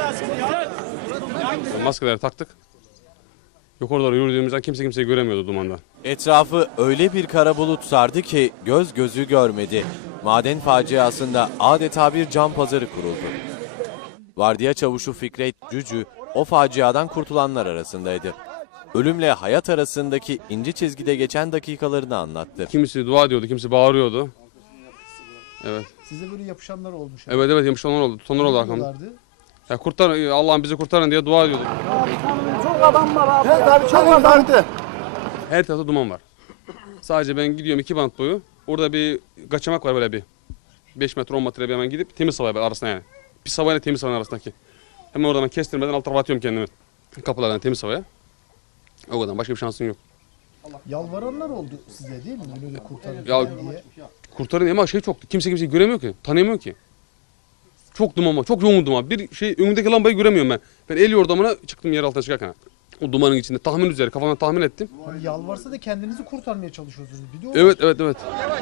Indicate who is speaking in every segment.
Speaker 1: Maskeleri taktık. Yukarı doğru yürüdüğümüzden kimse kimseyi göremiyordu dumandan.
Speaker 2: Etrafı öyle bir kara bulut sardı ki göz gözü görmedi. Maden faciasında adeta bir can pazarı kuruldu. Vardiya çavuşu Fikret Cücü o faciadan kurtulanlar arasındaydı. Ölümle hayat arasındaki ince çizgide geçen dakikalarını anlattı.
Speaker 1: Kimisi dua ediyordu, kimisi bağırıyordu. Evet.
Speaker 3: Size böyle yapışanlar olmuş.
Speaker 1: Evet evet yapışanlar oldu, tutanlar oldu arkamda.
Speaker 3: Diyorlardı.
Speaker 1: Ya kurtar, Allah'ım bizi kurtarın diye dua ediyorduk.
Speaker 4: Çok adam var abi.
Speaker 3: Evet abi çok vardı.
Speaker 1: Her tarafta duman var. Sadece ben gidiyorum 2 bant boyu. Orada bir kaçamak var böyle bir. 5 metre 10 metre bir hemen gidip temiz havaya arasına yani. Pis havayla temiz havanın arasındaki. Hemen oradan ben kestirmeden alt tarafa atıyorum kendimi. Kapılardan temiz havaya. O kadar başka bir şansın yok.
Speaker 3: Yalvaranlar oldu size değil mi? Böyle kurtarın
Speaker 1: Ya-
Speaker 3: diye.
Speaker 1: Kurtarın ama şey çok. Kimse kimseyi göremiyor ki. Tanıyamıyor ki. Çok duman var. Çok yoğun duman. Bir şey önümdeki lambayı göremiyorum ben. Ben el yordamına çıktım yer altına çıkarken. O dumanın içinde tahmin üzere kafamdan tahmin ettim.
Speaker 3: Hani yalvarsa da kendinizi kurtarmaya çalışıyorsunuz. Bir de o
Speaker 1: Evet evet evet.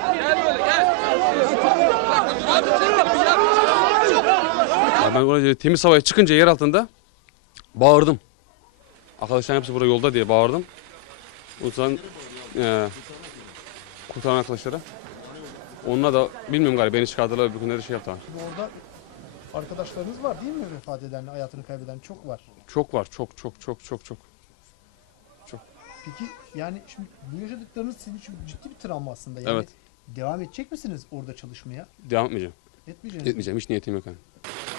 Speaker 1: Ya ben oraya temiz havaya çıkınca yer altında bağırdım. Arkadaşlar hepsi burada yolda diye bağırdım. O zaman kurtaran arkadaşlara. Onunla da bilmiyorum galiba beni çıkardılar bir günde şey yaptılar.
Speaker 3: orada arkadaşlarınız var değil mi vefat eden, hayatını kaybeden çok var.
Speaker 1: Çok var çok çok çok çok çok.
Speaker 3: Peki yani şimdi bu yaşadıklarınız sizin için ciddi bir travma aslında. Yani
Speaker 1: Evet.
Speaker 3: devam edecek misiniz orada çalışmaya?
Speaker 1: Devam etmeyeceğim.
Speaker 3: Etmeyeceksiniz.
Speaker 1: Etmeyeceğim hiç niyetim yok yani.